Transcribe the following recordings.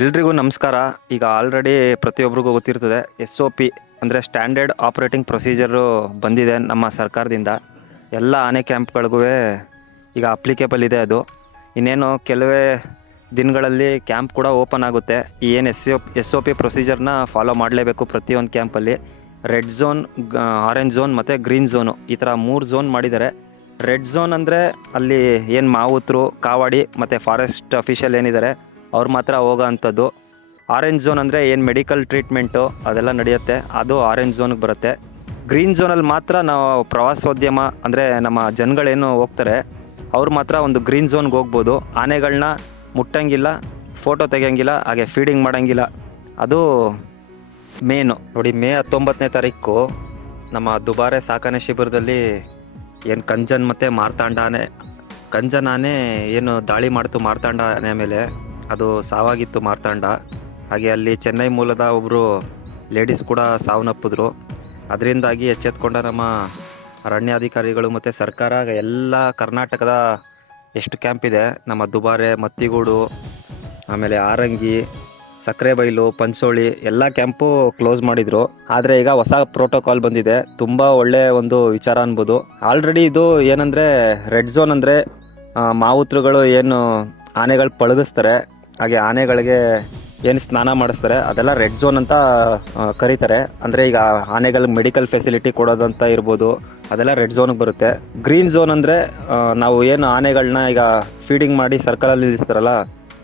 ಎಲ್ರಿಗೂ ನಮಸ್ಕಾರ. ಈಗ ಆಲ್ರೆಡಿ ಪ್ರತಿಯೊಬ್ಬರಿಗೂ ಗೊತ್ತಿರ್ತದೆ, SOP ಅಂದರೆ ಸ್ಟ್ಯಾಂಡರ್ಡ್ ಆಪ್ರೇಟಿಂಗ್ ಪ್ರೊಸೀಜರು ಬಂದಿದೆ ನಮ್ಮ ಸರ್ಕಾರದಿಂದ. ಎಲ್ಲ ಆನೆ ಕ್ಯಾಂಪ್ಗಳಿಗೂ ಈಗ ಅಪ್ಲಿಕೇಬಲ್ ಇದೆ. ಅದು ಇನ್ನೇನು ಕೆಲವೇ ದಿನಗಳಲ್ಲಿ ಕ್ಯಾಂಪ್ ಕೂಡ ಓಪನ್ ಆಗುತ್ತೆ. ಈ ಏನು SOP ಪ್ರೊಸೀಜರ್ನ ಫಾಲೋ ಮಾಡಲೇಬೇಕು ಪ್ರತಿಯೊಂದು ಕ್ಯಾಂಪಲ್ಲಿ. ರೆಡ್ ಝೋನ್, ಆರೆಂಜ್ ಝೋನ್ ಮತ್ತು ಗ್ರೀನ್ ಝೋನು, ಈ ಥರ 3 ಝೋನ್ ಮಾಡಿದ್ದಾರೆ. ರೆಡ್ ಝೋನ್ ಅಂದರೆ ಅಲ್ಲಿ ಏನು ಮಾವುತರು, ಕಾವಾಡಿ ಮತ್ತು ಫಾರೆಸ್ಟ್ ಅಫಿಷಿಯಲ್ ಏನಿದ್ದಾರೆ ಅವ್ರು ಮಾತ್ರ ಹೋಗೋ ಅಂಥದ್ದು. ಆರೆಂಜ್ ಝೋನ್ ಅಂದರೆ ಏನು ಮೆಡಿಕಲ್ ಟ್ರೀಟ್ಮೆಂಟು ಅದೆಲ್ಲ ನಡೆಯುತ್ತೆ, ಅದು ಆರೆಂಜ್ ಝೋನ್ಗೆ ಬರುತ್ತೆ. ಗ್ರೀನ್ ಝೋನಲ್ಲಿ ಮಾತ್ರ ನಾವು ಪ್ರವಾಸೋದ್ಯಮ ಅಂದರೆ ನಮ್ಮ ಜನಗಳೇನು ಹೋಗ್ತಾರೆ ಅವ್ರು ಮಾತ್ರ ಒಂದು ಗ್ರೀನ್ ಝೋನ್ಗೆ ಹೋಗ್ಬೋದು. ಆನೆಗಳನ್ನ ಮುಟ್ಟಂಗಿಲ್ಲ, ಫೋಟೋ ತೆಗಿಯಂಗಿಲ್ಲ, ಹಾಗೆ ಫೀಡಿಂಗ್ ಮಾಡೋಂಗಿಲ್ಲ. ಅದು ಮೇನು ನೋಡಿ. ಮೇ 19ನೇ ತಾರೀಕು ನಮ್ಮ ದುಬಾರೆ ಸಾಕಣೆ ಶಿಬಿರದಲ್ಲಿ ಏನು ಕಂಜನ್ ಮತ್ತು ಮಾರ್ತಾಂಡ ಆನೆ, ಕಂಜನ್ ಆನೆ ಏನು ದಾಳಿ ಮಾಡ್ತು ಮಾರ್ತಾಂಡ ಆನೆ ಮೇಲೆ, ಅದು ಸಾವಾಗಿತ್ತು ಮಾರ್ತಾಂಡ. ಹಾಗೆ ಅಲ್ಲಿ ಚೆನ್ನೈ ಮೂಲದ ಒಬ್ಬರು ಲೇಡೀಸ್ ಕೂಡ ಸಾವನ್ನಪ್ಪಿದ್ರು. ಅದರಿಂದಾಗಿ ಎಚ್ಚೆತ್ಕೊಂಡ ನಮ್ಮ ಅರಣ್ಯಾಧಿಕಾರಿಗಳು ಮತ್ತು ಸರ್ಕಾರ ಎಲ್ಲ ಕರ್ನಾಟಕದ ಎಷ್ಟು ಕ್ಯಾಂಪ್ ಇದೆ, ನಮ್ಮ ದುಬಾರೆ, ಮತ್ತಿಗೂಡು, ಆಮೇಲೆ ಆರಂಗಿ, ಸಕ್ಕರೆಬೈಲು, ಪಂಚೋಳಿ ಎಲ್ಲ ಕ್ಯಾಂಪು ಕ್ಲೋಸ್ ಮಾಡಿದರು. ಆದರೆ ಈಗ ಹೊಸ ಪ್ರೋಟೋಕಾಲ್ ಬಂದಿದೆ, ತುಂಬ ಒಳ್ಳೆಯ ಒಂದು ವಿಚಾರ ಅನ್ಬೋದು. ಆಲ್ರೆಡಿ ಇದು ಏನಂದರೆ ರೆಡ್ ಝೋನ್ ಅಂದರೆ ಮಾವುತರುಗಳು ಏನು ಆನೆಗಳು ಪಳಗಿಸ್ತಾರೆ, ಹಾಗೆ ಆನೆಗಳಿಗೆ ಏನು ಸ್ನಾನ ಮಾಡಿಸ್ತಾರೆ, ಅದೆಲ್ಲ ರೆಡ್ ಝೋನ್ ಅಂತ ಕರೀತಾರೆ. ಅಂದರೆ ಈಗ ಆನೆಗಳಿಗೆ ಮೆಡಿಕಲ್ ಫೆಸಿಲಿಟಿ ಕೊಡೋದಂತ ಇರ್ಬೋದು, ಅದೆಲ್ಲ ರೆಡ್ ಝೋನ್ಗೆ ಬರುತ್ತೆ. ಗ್ರೀನ್ ಝೋನ್ ಅಂದರೆ ನಾವು ಏನು ಆನೆಗಳನ್ನ ಈಗ ಫೀಡಿಂಗ್ ಮಾಡಿ ಸರ್ಕಲಲ್ಲಿ ನಿಲ್ಲಿಸ್ತಾರಲ್ಲ,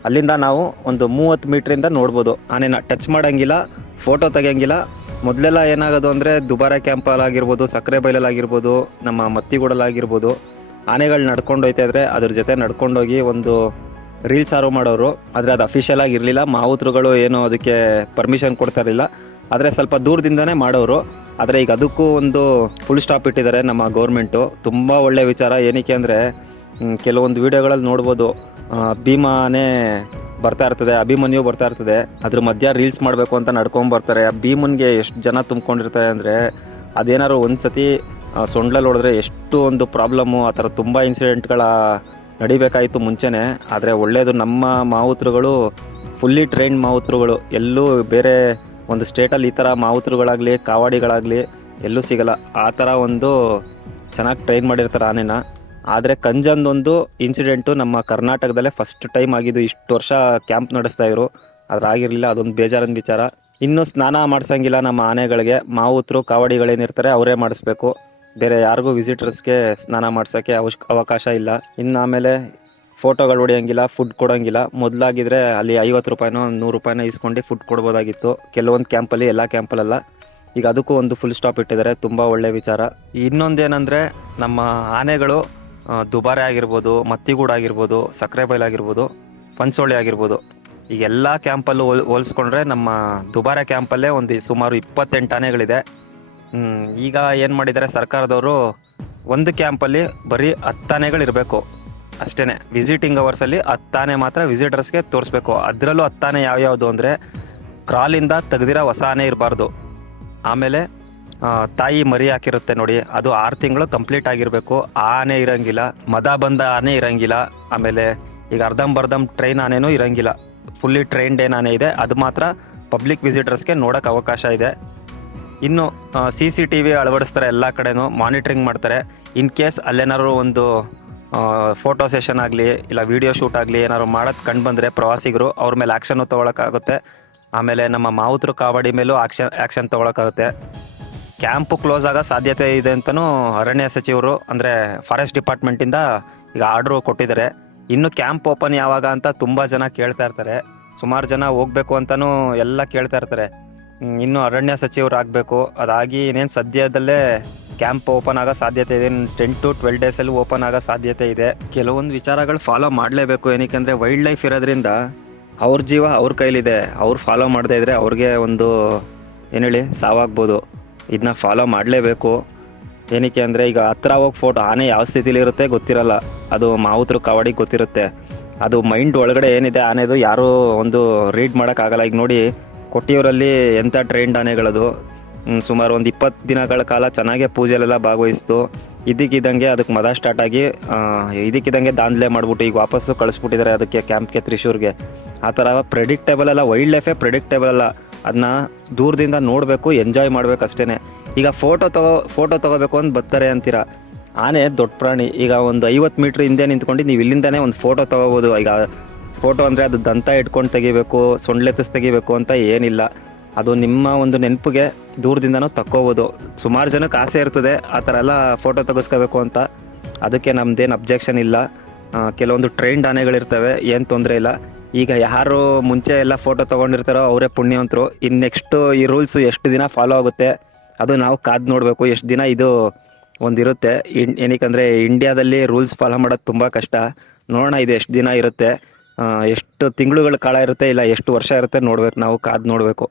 ಅಲ್ಲಿಂದ ನಾವು ಒಂದು 30 ಮೀಟ್ರಿಂದ ನೋಡ್ಬೋದು. ಆನೆನ ಟಚ್ ಮಾಡೋಂಗಿಲ್ಲ, ಫೋಟೋ ತೆಗಿಯೋಂಗಿಲ್ಲ. ಮೊದಲೆಲ್ಲ ಏನಾಗೋದು ಅಂದರೆ ದುಬಾರೆ ಕ್ಯಾಂಪಲ್ಲಾಗಿರ್ಬೋದು, ಸಕ್ಕರೆ ಬೈಲಲ್ಲಾಗಿರ್ಬೋದು, ನಮ್ಮ ಮತ್ತಿಗೂಡಲ್ಲಾಗಿರ್ಬೋದು, ಆನೆಗಳು ನಡ್ಕೊಂಡು ಹೋಯ್ತಾ ಇದ್ರೆ ಅದ್ರ ಜೊತೆ ನಡ್ಕೊಂಡೋಗಿ ಒಂದು ರೀಲ್ಸ್ ಆರು ಮಾಡೋರು. ಆದರೆ ಅದು ಅಫಿಷಿಯಲ್ ಆಗಿರಲಿಲ್ಲ, ಮಾವುತರುಗಳು ಏನು ಅದಕ್ಕೆ ಪರ್ಮಿಷನ್ ಕೊಡ್ತಾ ಇರಲಿಲ್ಲ. ಆದರೆ ಸ್ವಲ್ಪ ದೂರದಿಂದನೇ ಮಾಡೋರು. ಆದರೆ ಈಗ ಅದಕ್ಕೂ ಒಂದು ಫುಲ್ ಸ್ಟಾಪ್ ಇಟ್ಟಿದ್ದಾರೆ ನಮ್ಮ ಗೌರ್ಮೆಂಟು. ತುಂಬ ಒಳ್ಳೆಯ ವಿಚಾರ. ಏನಕ್ಕೆ ಅಂದರೆ ಕೆಲವೊಂದು ವೀಡಿಯೋಗಳಲ್ಲಿ ನೋಡ್ಬೋದು, ಭೀಮಾನೇ ಬರ್ತಾ ಇರ್ತದೆ, ಅಭಿಮನ್ಯು ಬರ್ತಾ ಇರ್ತದೆ, ಅದ್ರ ಮಧ್ಯ ರೀಲ್ಸ್ ಮಾಡಬೇಕು ಅಂತ ನಡ್ಕೊಂಬರ್ತಾರೆ. ಆ ಭೀಮನ್ಗೆ ಎಷ್ಟು ಜನ ತುಂಬ್ಕೊಂಡಿರ್ತಾರೆ ಅಂದರೆ, ಅದೇನಾದ್ರು ಒಂದು ಸತಿ ಸೊಂಡ್ಲಲ್ಲಿ ಹೊಡೆದ್ರೆ ಎಷ್ಟು ಒಂದು ಪ್ರಾಬ್ಲಮ್ಮು. ಆ ಥರ ತುಂಬ ಇನ್ಸಿಡೆಂಟ್ಗಳ ನಡಿಬೇಕಾಯಿತು ಮುಂಚೆನೇ. ಆದರೆ ಒಳ್ಳೆಯದು, ನಮ್ಮ ಮಾವುತರುಗಳು ಫುಲ್ಲಿ ಟ್ರೈನ್ಡ್ ಮಾವುತರುಗಳು. ಎಲ್ಲೂ ಬೇರೆ ಒಂದು ಸ್ಟೇಟಲ್ಲಿ ಈ ಥರ ಮಾವುತರುಗಳಾಗಲಿ ಕಾವಾಡಿಗಳಾಗಲಿ ಎಲ್ಲೂ ಸಿಗಲ್ಲ. ಆ ಥರ ಒಂದು ಚೆನ್ನಾಗಿ ಟ್ರೈನ್ ಮಾಡಿರ್ತಾರೆ ಆನೆನ. ಆದರೆ ಕಂಜಂದೊಂದು ಇನ್ಸಿಡೆಂಟು ನಮ್ಮ ಕರ್ನಾಟಕದಲ್ಲೇ ಫಸ್ಟ್ ಟೈಮ್ ಆಗಿದ್ದು. ಇಷ್ಟು ವರ್ಷ ಕ್ಯಾಂಪ್ ನಡೆಸ್ತಾಯಿದ್ರು, ಆದ್ರೆ ಆಗಿರಲಿಲ್ಲ. ಅದೊಂದು ಬೇಜಾರಿನ ವಿಚಾರ. ಇನ್ನೂ ಸ್ನಾನ ಮಾಡಿಸಂಗಿಲ್ಲ ನಮ್ಮ ಆನೆಗಳಿಗೆ. ಮಾವುತರು ಕಾವಾಡಿಗಳೇನಿರ್ತಾರೆ ಅವರೇ ಮಾಡಿಸ್ಬೇಕು, ಬೇರೆ ಯಾರಿಗೂ ವಿಸಿಟರ್ಸ್ಗೆ ಸ್ನಾನ ಮಾಡ್ಸೋಕ್ಕೆ ಅವಕಾಶ ಇಲ್ಲ. ಇನ್ನು ಆಮೇಲೆ ಫೋಟೋಗಳು ಹೊಡೆಯೋಂಗಿಲ್ಲ, ಫುಡ್ ಕೊಡೋಂಗಿಲ್ಲ. ಮೊದಲಾಗಿದ್ದರೆ ಅಲ್ಲಿ 50 ರೂಪಾಯಿನೋ 100 ರೂಪಾಯಿನೋ ಇಸ್ಕೊಂಡು ಫುಡ್ ಕೊಡ್ಬೋದಾಗಿತ್ತು ಕೆಲವೊಂದು ಕ್ಯಾಂಪಲ್ಲಿ, ಎಲ್ಲ ಕ್ಯಾಂಪಲ್ಲೆಲ್ಲ. ಈಗ ಅದಕ್ಕೂ ಒಂದು ಫುಲ್ ಸ್ಟಾಪ್ ಇಟ್ಟಿದ್ದಾರೆ. ತುಂಬ ಒಳ್ಳೆಯ ವಿಚಾರ. ಇನ್ನೊಂದೇನೆಂದರೆ ನಮ್ಮ ಆನೆಗಳು ದುಬಾರೆ ಆಗಿರ್ಬೋದು, ಮತ್ತಿಗೂಡು ಆಗಿರ್ಬೋದು, ಸಕ್ಕರೆ ಬೈಲಾಗಿರ್ಬೋದು, ಪಂಚೋಳಿ ಆಗಿರ್ಬೋದು, ಈಗ ಎಲ್ಲ ಕ್ಯಾಂಪಲ್ಲೂ ಹೋಲಿಸ್ಕೊಂಡ್ರೆ ನಮ್ಮ ದುಬಾರೆ ಕ್ಯಾಂಪಲ್ಲೇ ಒಂದು ಸುಮಾರು 28 ಆನೆಗಳಿದೆ. ಈಗ ಏನು ಮಾಡಿದ್ದಾರೆ ಸರ್ಕಾರದವರು, ಒಂದು ಕ್ಯಾಂಪಲ್ಲಿ ಬರೀ 10 ಆನೆಗಳಿರಬೇಕು ಅಷ್ಟೇ. ವಿಸಿಟಿಂಗ್ ಅವರ್ಸಲ್ಲಿ 10 ಆನೆ ಮಾತ್ರ ವಿಸಿಟರ್ಸ್ಗೆ ತೋರಿಸ್ಬೇಕು. ಅದರಲ್ಲೂ 10 ಆನೆ ಯಾವ್ಯಾವುದು ಅಂದರೆ, ಕ್ರಾಲಿಂದ ತೆಗೆದಿರೋ ಹೊಸ ಆನೆ ಇರಬಾರ್ದು. ಆಮೇಲೆ ತಾಯಿ ಮರಿ ಹಾಕಿರುತ್ತೆ ನೋಡಿ, ಅದು 6 ತಿಂಗಳು ಕಂಪ್ಲೀಟ್ ಆಗಿರಬೇಕು. ಆ ಆನೆ ಇರೋಂಗಿಲ್ಲ, ಮದ ಬಂದ ಆನೆ ಇರೋಂಗಿಲ್ಲ. ಆಮೇಲೆ ಈಗ ಅರ್ಧಂಬರ್ಧಂ ಟ್ರೈನ್ ಆನೆನೂ ಇರೋಂಗಿಲ್ಲ. ಫುಲ್ಲಿ ಟ್ರೈನ್ಡ್ ಏನು ಆನೆ ಇದೆ ಅದು ಮಾತ್ರ ಪಬ್ಲಿಕ್ ವಿಸಿಟರ್ಸ್ಗೆ ನೋಡೋಕ್ಕೆ ಅವಕಾಶ ಇದೆ. ಇನ್ನು CCTV ಅಳವಡಿಸ್ತಾರೆ, ಎಲ್ಲ ಕಡೆನೂ ಮಾನಿಟ್ರಿಂಗ್ ಮಾಡ್ತಾರೆ. ಇನ್ ಕೇಸ್ ಅಲ್ಲೇನಾದ್ರು ಒಂದು ಫೋಟೋ ಸೆಷನ್ ಆಗಲಿ ಇಲ್ಲ ವಿಡಿಯೋ ಶೂಟ್ ಆಗಲಿ ಏನಾದ್ರು ಮಾಡೋದು ಕಂಡು ಬಂದರೆ ಪ್ರವಾಸಿಗರು ಅವ್ರ ಮೇಲೆ ಆ್ಯಕ್ಷನ್ನು ತೊಗೊಳಕ್ಕಾಗುತ್ತೆ. ಆಮೇಲೆ ನಮ್ಮ ಮಾವುತರು ಕಾವಾಡಿ ಮೇಲೂ ಆ್ಯಕ್ಷನ್ ತೊಗೊಳಕ್ಕಾಗುತ್ತೆ. ಕ್ಯಾಂಪು ಕ್ಲೋಸ್ ಆಗೋ ಸಾಧ್ಯತೆ ಇದೆ ಅಂತಲೂ ಅರಣ್ಯ ಸಚಿವರು ಅಂದರೆ ಫಾರೆಸ್ಟ್ ಡಿಪಾರ್ಟ್ಮೆಂಟಿಂದ ಈಗ ಆರ್ಡ್ರು ಕೊಟ್ಟಿದ್ದಾರೆ. ಇನ್ನು ಕ್ಯಾಂಪ್ ಓಪನ್ ಯಾವಾಗ ಅಂತ ತುಂಬ ಜನ ಕೇಳ್ತಾ ಇರ್ತಾರೆ. ಸುಮಾರು ಜನ ಹೋಗಬೇಕು ಅಂತಲೂ ಎಲ್ಲ ಕೇಳ್ತಾ ಇರ್ತಾರೆ. ಇನ್ನು ಅರಣ್ಯ ಸಚಿವರು ಆಗಬೇಕು. ಅದಾಗಿ ಇನ್ನೇನು ಸದ್ಯದಲ್ಲೇ ಕ್ಯಾಂಪ್ ಓಪನ್ ಆಗೋ ಸಾಧ್ಯತೆ ಇದೆ. 10 to 12 ಡೇಸಲ್ಲಿ ಓಪನ್ ಆಗೋ ಸಾಧ್ಯತೆ ಇದೆ. ಕೆಲವೊಂದು ವಿಚಾರಗಳು ಫಾಲೋ ಮಾಡಲೇಬೇಕು. ಏನಕ್ಕೆ ವೈಲ್ಡ್ ಲೈಫ್ ಇರೋದ್ರಿಂದ ಅವ್ರ ಜೀವ ಅವ್ರ ಕೈಲಿದೆ. ಅವ್ರು ಫಾಲೋ ಮಾಡದೇ ಇದ್ದರೆ ಅವ್ರಿಗೆ ಒಂದು ಏನು ಹೇಳಿ ಸಾವಾಗ್ಬೋದು. ಇದನ್ನ ಫಾಲೋ ಮಾಡಲೇಬೇಕು. ಏನಕ್ಕೆ ಅಂದರೆ ಈಗ ಹತ್ರ ಹೋಗಿ ಫೋಟೋ, ಆನೆ ಯಾವ ಸ್ಥಿತಿಲಿ ಇರುತ್ತೆ ಗೊತ್ತಿರಲ್ಲ, ಅದು ಮಾವುತರು ಕಾವಾಡಿಗೆ ಗೊತ್ತಿರುತ್ತೆ. ಅದು ಮೈಂಡ್ ಒಳಗಡೆ ಏನಿದೆ ಆನೆದು ಯಾರೂ ಒಂದು ರೀಡ್ ಮಾಡೋಕ್ಕಾಗಲ್ಲ. ಈಗ ನೋಡಿ, ಕೊಟ್ಟಿಯೂರಲ್ಲಿ ಎಂಥ ಟ್ರೈನ್ಡ್ ಆನೆಗಳದು. ಸುಮಾರು ಒಂದು 20 ದಿನಗಳ ಕಾಲ ಚೆನ್ನಾಗೇ ಪೂಜೆಲೆಲ್ಲ ಭಾಗವಹಿಸ್ತು. ಇದಕ್ಕಿದ್ದಂಗೆ ಅದಕ್ಕೆ ಮದ ಸ್ಟಾರ್ಟ್ ಆಗಿ ಇದಕ್ಕಿದ್ದಂಗೆ ದಾಂಧಲೆ ಮಾಡಿಬಿಟ್ಟು ಈಗ ವಾಪಸ್ಸು ಕಳಿಸ್ಬಿಟ್ಟಿದ್ದಾರೆ ಅದಕ್ಕೆ ಕ್ಯಾಂಪ್ಗೆ, ತ್ರಿಶೂರ್ಗೆ. ಆ ಥರ ಪ್ರೆಡಿಕ್ಟೇಬಲ್ ಅಲ್ಲ, ವೈಲ್ಡ್ ಲೈಫೇ ಪ್ರೆಡಿಕ್ಟೇಬಲ್ ಅಲ್ಲ. ಅದನ್ನ ದೂರದಿಂದ ನೋಡಬೇಕು, ಎಂಜಾಯ್ ಮಾಡಬೇಕು ಅಷ್ಟೇ. ಈಗ ಫೋಟೋ ತೊಗೋಬೇಕು ಅಂತ ಬರ್ತಾರೆ ಅಂತೀರ. ಆನೆ ದೊಡ್ಡ ಪ್ರಾಣಿ. ಈಗ ಒಂದು 50 ಮೀಟ್ರ್ ಹಿಂದೆ ನಿಂತ್ಕೊಂಡು ನೀವು ಇಲ್ಲಿಂದನೇ ಒಂದು ಫೋಟೋ ತೊಗೋಬೋದು. ಈಗ ಫೋಟೋ ಅಂದರೆ ಅದು ದಂತ ಇಟ್ಕೊಂಡು ತೆಗಿಬೇಕು, ಸೊಂಡ್ಲೆತ್ತಿಸ್ ತೆಗಿಬೇಕು ಅಂತ ಏನಿಲ್ಲ. ಅದು ನಿಮ್ಮ ಒಂದು ನೆನಪಿಗೆ ದೂರದಿಂದನೂ ತಕ್ಕೋಬೋದು. ಸುಮಾರು ಜನಕ್ಕೆ ಆಸೆ ಇರ್ತದೆ ಆ ಥರ ಎಲ್ಲ ಫೋಟೋ ತೆಗೆಸ್ಕೋಬೇಕು ಅಂತ. ಅದಕ್ಕೆ ನಮ್ಮದೇನು ಅಬ್ಜೆಕ್ಷನ್ ಇಲ್ಲ. ಕೆಲವೊಂದು ಟ್ರೈನ್ಡ್ ಆನೆಗಳಿರ್ತವೆ, ಏನು ತೊಂದರೆ ಇಲ್ಲ. ಈಗ ಯಾರು ಮುಂಚೆ ಎಲ್ಲ ಫೋಟೋ ತೊಗೊಂಡಿರ್ತಾರೋ ಅವರೇ ಪುಣ್ಯವಂತರು. ಇನ್ನು ನೆಕ್ಸ್ಟು ಈ ರೂಲ್ಸು ಎಷ್ಟು ದಿನ ಫಾಲೋ ಆಗುತ್ತೆ ಅದು ನಾವು ಕಾದು ನೋಡಬೇಕು. ಎಷ್ಟು ದಿನ ಇದು ಒಂದಿರುತ್ತೆ. ಏನಕ್ಕಂದರೆ ಇಂಡಿಯಾದಲ್ಲಿ ರೂಲ್ಸ್ ಫಾಲೋ ಮಾಡೋದು ತುಂಬ ಕಷ್ಟ. ನೋಡೋಣ ಇದು ಎಷ್ಟು ದಿನ ಇರುತ್ತೆ, ಎಷ್ಟು ತಿಂಗಳುಗಳ ಕಾಲ ಇರುತ್ತೆ, ಇಲ್ಲ ಎಷ್ಟು ವರ್ಷ ಇರುತ್ತೆ ನೋಡ್ಬೇಕು, ನಾವು ಕಾದು ನೋಡಬೇಕು.